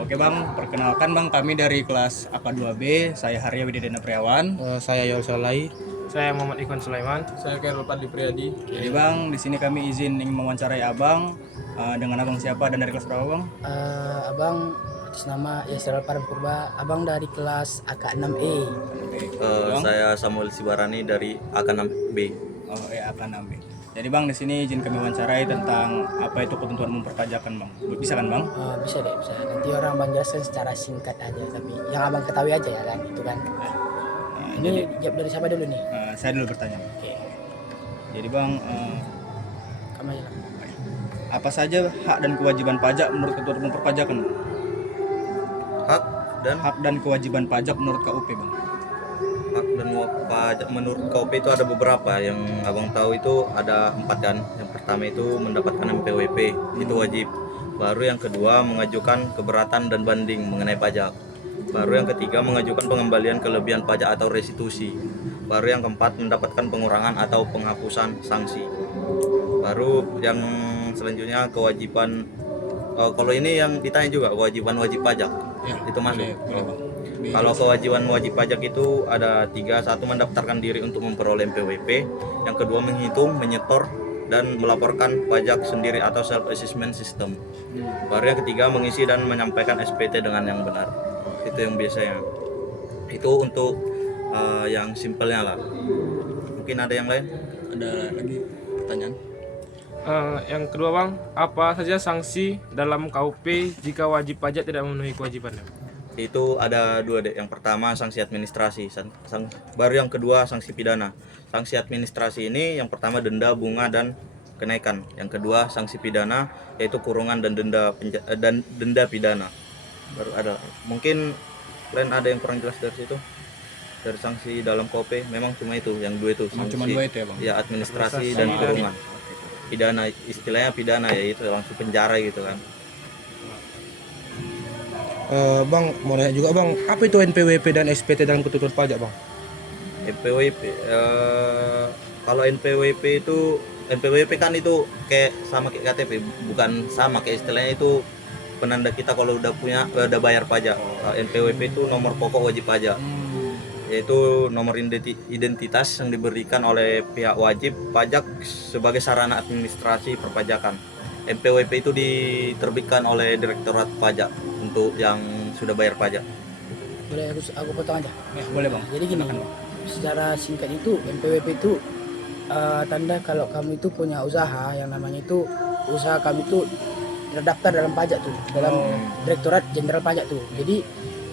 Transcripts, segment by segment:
Oke Bang, perkenalkan Bang, kami dari kelas AK2B, saya Harya Wididana Priawan. Saya Yol Salai. Saya Muhammad Ikhwan Sulaiman. Saya Khairul Fadli Priadi. Jadi Bang, di sini kami izin ingin mewawancarai Abang. Dengan Abang siapa dan dari kelas berapa Bang? Abang atas nama Yasir Alparan Purba, abang dari kelas AK6E. Bang? Saya Samuel Sibarani dari AK6B. Oh ya, AK6B. Jadi Bang, di sini izin kami wawancarai tentang apa itu ketentuan umum perpajakan Bang. Bisa kan Bang? Bisa deh, bisa. Nanti orang bang jelaskan secara singkat aja, tapi yang abang ketahui aja ya kan, itu kan. Ini jawab dari siapa dulu nih? Saya dulu bertanya. Oke, Jadi Bang, kamu aja lah. apa saja hak dan kewajiban pajak menurut ketentuan umum perpajakan? Hak dan Hak dan kewajiban pajak menurut KUP Bang. hak dan pajak menurut KUP itu ada beberapa. Yang abang tahu itu ada 4 kan. Yang pertama itu mendapatkan MPWP, itu wajib. Baru yang kedua mengajukan keberatan dan banding mengenai pajak. Baru yang ketiga mengajukan pengembalian kelebihan pajak atau restitusi. Baru yang keempat mendapatkan pengurangan atau penghapusan sanksi. Baru yang selanjutnya kewajiban, kalau ini yang ditanya juga kewajiban wajib pajak, Ya, itu masuk. boleh, Bang. Kalau kewajiban wajib pajak itu ada 3. Satu, mendaftarkan diri untuk memperoleh MPWP. Yang kedua, menghitung, menyetor, dan melaporkan pajak sendiri atau self assessment system. Baru yang ketiga, mengisi dan menyampaikan SPT dengan yang benar. Itu yang biasanya. Itu untuk yang simpelnya lah. Mungkin ada yang lain? Ada lagi pertanyaan? Yang kedua Bang, apa saja sanksi dalam KUP jika wajib pajak tidak memenuhi kewajibannya? Itu ada 2 deh. Yang pertama sanksi administrasi, baru yang kedua sanksi pidana. Sanksi administrasi ini yang pertama denda, bunga, dan kenaikan. Yang kedua sanksi pidana yaitu kurungan dan denda pidana. Baru ada, mungkin kalian ada yang kurang jelas dari situ, dari sanksi dalam KUP. Memang cuma itu, yang 2 itu sanksi. Cuma 2 itu ya Bang? Ya, administrasi dan kurungan. Pidana, istilahnya pidana ya itu langsung penjara gitu kan. Bang, mau nanya juga Bang, apa itu NPWP dan SPT dalam ketentuan pajak Bang? NPWP, kalau NPWP kan itu kayak sama kayak KTP, bukan sama kayak istilahnya itu penanda kita kalau udah bayar pajak. NPWP itu nomor pokok wajib pajak, yaitu nomor identitas yang diberikan oleh pihak wajib pajak sebagai sarana administrasi perpajakan. NPWP itu diterbitkan oleh Direktorat Pajak untuk yang sudah bayar pajak. Boleh aku potong aja? Ya, boleh Bang. Jadi gini, secara singkat itu NPWP itu tanda kalau kamu itu punya usaha yang namanya itu usaha kamu itu terdaftar dalam pajak tuh, dalam Direktorat Jenderal Pajak tuh. Jadi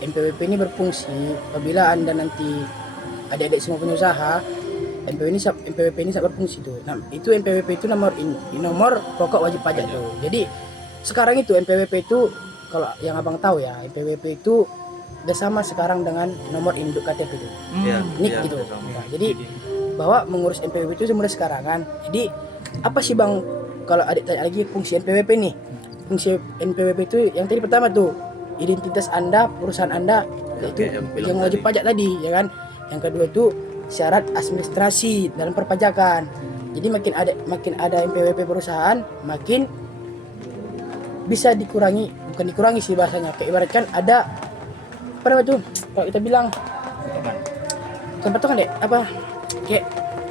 NPWP ini berfungsi apabila Anda nanti adik-adik semua punya usaha, NPWP ini sangat berfungsi tuh. Nah, itu NPWP itu nomor pokok wajib pajak tuh. Jadi sekarang itu NPWP itu kalau yang abang tahu ya, NPWP itu udah sama sekarang dengan nomor induk KTP itu. NIK Iya, gitu. sama. Nah, jadi bahwa mengurus NPWP itu mulai sekarang kan. Jadi apa sih Bang, kalau adik tanya lagi fungsi NPWP nih? Fungsi NPWP itu yang tadi pertama tuh identitas Anda, perusahaan Anda, yaitu yang wajib pajak tadi, ya kan. Yang kedua itu syarat administrasi dalam perpajakan. Jadi makin ada NPWP perusahaan, makin bisa dikurangi, bukan dikurangi sih bahasanya. Kayak ibaratkan ada apa namanya tuh? Kalau kita bilang bukan potongan deh, apa? Kayak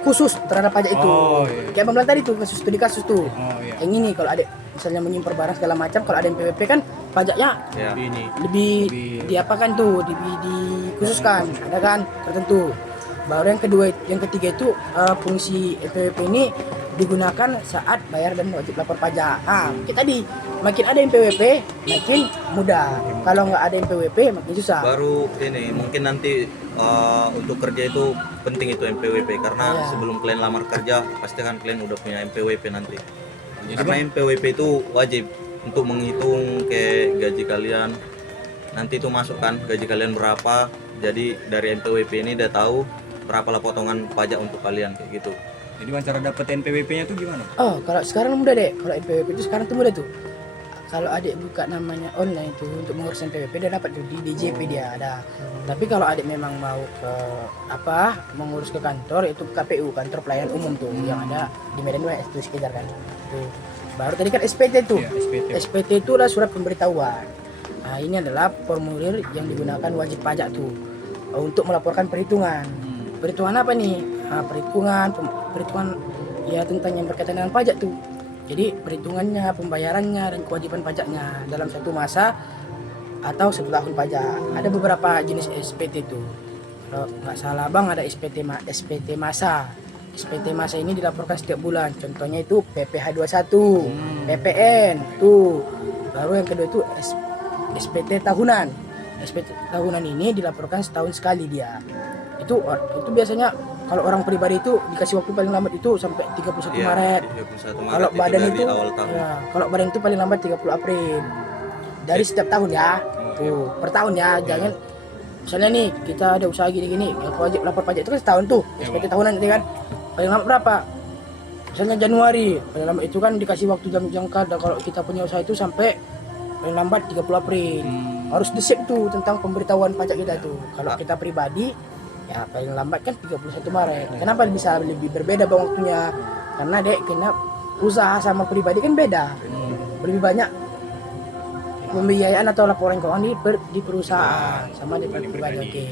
khusus terhadap pajak itu. Iya. Kayak abang bilang tadi tuh kasus tuh. Iya. Yang ini kalau ada misalnya menyimpor barang segala macam, kalau ada NPWP kan pajaknya Ya. lebih diapakan tuh, dikhususkan, ada kan tertentu. Baru yang ketiga itu fungsi NPWP ini digunakan saat bayar dan wajib lapor pajak. Kayak tadi makin ada NPWP makin mudah. Kalau nggak ada NPWP makin susah. Baru ini mungkin nanti untuk kerja itu penting itu MPWP karena Iya. sebelum kalian lamar kerja pasti kan kalian udah punya MPWP nanti. Karena MPWP itu wajib untuk menghitung kayak gaji kalian. Nanti itu masuk kan gaji kalian berapa. Jadi dari MPWP ini udah tahu berapa lah potongan pajak untuk kalian kayak gitu. Jadi Bang, cara dapet NPWP-nya tuh gimana? Oh, kalau sekarang mudah deh. Kalau NPWP itu sekarang tuh mudah tuh. Kalau adik buka namanya online tuh untuk mengurus NPWP dia dapat tuh di DJP dia ada. Tapi kalau adik memang mau ke mengurus ke kantor itu KPU, kantor pelayanan umum tuh yang ada di Medan West itu sekitar kan. Tuh. Baru tadi kan SPT tuh. Ya, SPT. SPT itu adalah surat pemberitahuan. Nah, ini adalah formulir yang digunakan wajib pajak tuh untuk melaporkan perhitungan. Perhitungan apa nih? Nah, perhitungan ya tentang yang berkaitan dengan pajak tuh. Jadi perhitungannya, pembayarannya dan kewajiban pajaknya dalam satu masa atau 1 tahun pajak. Ada beberapa jenis SPT tuh. Kalau nggak salah bang ada SPT masa. SPT masa ini dilaporkan setiap bulan. Contohnya itu PPh 21, PPN tuh. Baru yang kedua itu SPT tahunan. SPT tahunan ini dilaporkan setahun sekali dia. Itu biasanya kalau orang pribadi itu dikasih waktu paling lambat itu sampai 31 Iya, Maret. 31 Maret Kalau badan dari itu awal tahun. ya, kalau badan itu paling lambat 30 April. Dari setiap tahun ya. Tuh, per tahun ya. Jangan misalnya nih kita ada usaha gini-gini, yang wajib lapor pajak itu kan setahun tuh. SPT tahunan itu kan. Paling lambat berapa? Misalnya Januari. Paling lambat itu kan dikasih waktu jangka dan kalau kita punya usaha itu sampai paling lambat 30 April. Harus di-save tuh tentang pemberitahuan pajak kita tuh. Kalau kita pribadi ya paling lambat kan 31 Maret. Kenapa bisa lebih berbeda bang waktunya? Karena kena usaha sama pribadi kan beda. Lebih banyak pembiayaan atau laporan keuangan di perusahaan sama di pribadi. Oke.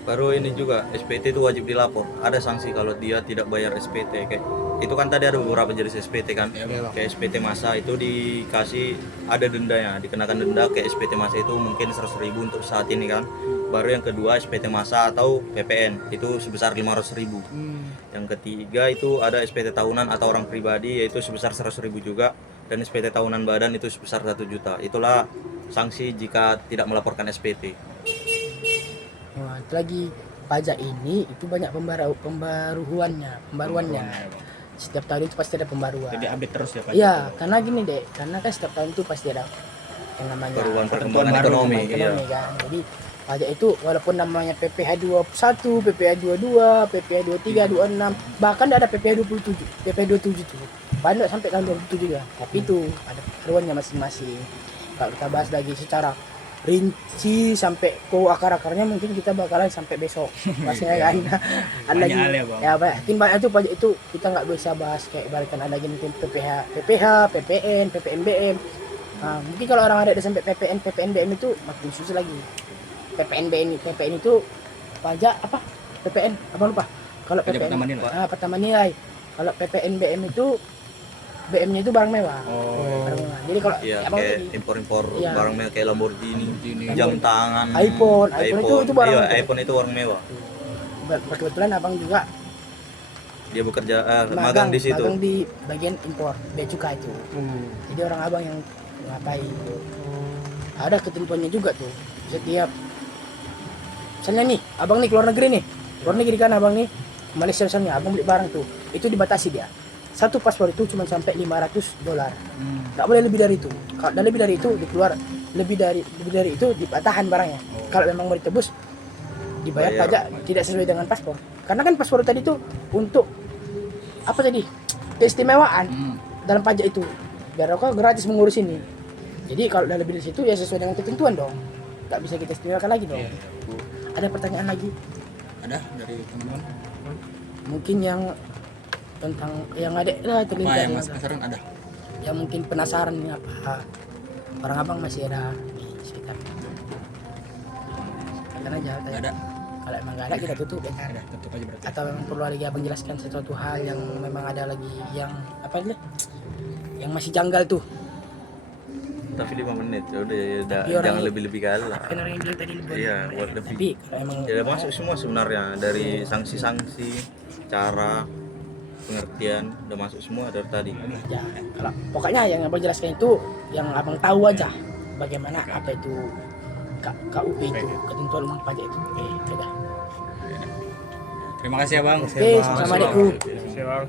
Baru ini juga SPT itu wajib dilapor. Ada sanksi kalau dia tidak bayar SPT. Kayak itu kan tadi ada beberapa jenis SPT kan. Kayak SPT masa itu dikasih ada dendanya, dikenakan denda. Kayak SPT masa itu mungkin 100.000 untuk saat ini kan. Baru yang kedua SPT masa atau PPN itu sebesar 500.000. Yang ketiga itu ada SPT tahunan atau orang pribadi yaitu sebesar 100.000 juga. Dan SPT tahunan badan itu sebesar 1 juta. Itulah sanksi jika tidak melaporkan SPT. Nah, itu lagi pajak ini itu banyak pembaruannya. Setiap tahun itu pasti ada pembaruan. Jadi update terus ya Pak. Iya, karena gini deh, karena kan setiap tahun itu pasti ada yang namanya Perubahan perkembangan baru, ekonomi. Iya. kan. Jadi pajak itu walaupun namanya PPh 21, PPh 22, PPh 23, 26, bahkan ada PPh 27, PPh 27 tuh. Banyak sampai tahun 27 juga. Tapi itu ada perubahannya masing-masing. Kalau kita bahas lagi secara rinci sampai ke akar-akarnya mungkin kita bakalan sampai besok bahasnya kan. Ada lagi Banyak hal ya, Bang. ya banyak itu pajak itu kita nggak bisa bahas kayak ibaratkan ada lagi mungkin PPh, PPN, PPNBM. Nah, mungkin kalau orang ada sampai PPN, PPNBM itu makin susah lagi. PPN itu pajak apa? PPN apa lupa? Kalau Pajak PPN pertama nilai. pertama nilai. Kalau PPNBM itu BM-nya itu barang mewah. Oh. Barang mewah. Jadi kalau Iya, abang kayak tadi, impor-impor Iya. barang mewah kayak Lamborghini, jam tangan, iPhone itu barang Iya, mewah. iPhone itu barang mewah. Kebetulan abang juga Dia bekerja magang di situ. magang di bagian impor bea cukai itu. Jadi orang abang yang ngapain. Ada ketentuannya juga tuh. Setiap misalnya nih, abang nih keluar negeri kan abang nih Malaysia misalnya, abang beli barang tuh, itu dibatasi dia. Satu paspor itu cuma sampai $500. Nggak boleh lebih dari itu. Kalau ada lebih dari itu dikeluar lebih dari itu ditahan barangnya. Kalau memang mau ditebus dibayar Bayar. pajak tidak sesuai dengan paspor. Karena kan paspor tadi itu untuk apa tadi? Keistimewaan dalam pajak itu. Biar kau gratis mengurus ini. Jadi kalau udah lebih dari situ ya sesuai dengan ketentuan dong. Nggak bisa kita istimewakan lagi dong. Ada pertanyaan lagi? Ada dari teman-teman? Mungkin yang tentang yang ada lah Apa terlintas yang ya. Mas penasaran ada? Yang mungkin penasaran ini apa? Orang abang masih ada di sekitar. Silakan aja tanya. Nggak ada. Kalau emang nggak ada kita tutup ya kan? Ada, tutup aja berarti. Atau memang perlu lagi abang jelaskan sesuatu hal yang memang ada lagi yang apa ini? Yang masih janggal tuh. Tapi 5 menit ya udah ya, Tapi orang- jangan lebih-lebih kali lah. Kan orang yang bilang tadi lebih. Iya, buat lebih. Tapi kalau emang Ya masuk semua sebenarnya dari sanksi-sanksi, cara, pengertian udah masuk semua dari tadi. ya kalau pokoknya yang abang jelaskan itu yang abang tahu aja bagaimana apa itu KUP itu ketentuan umum pajak itu. Oke, udah. Terima kasih ya Bang. Oke, sama-sama adikku. Siap, Bang.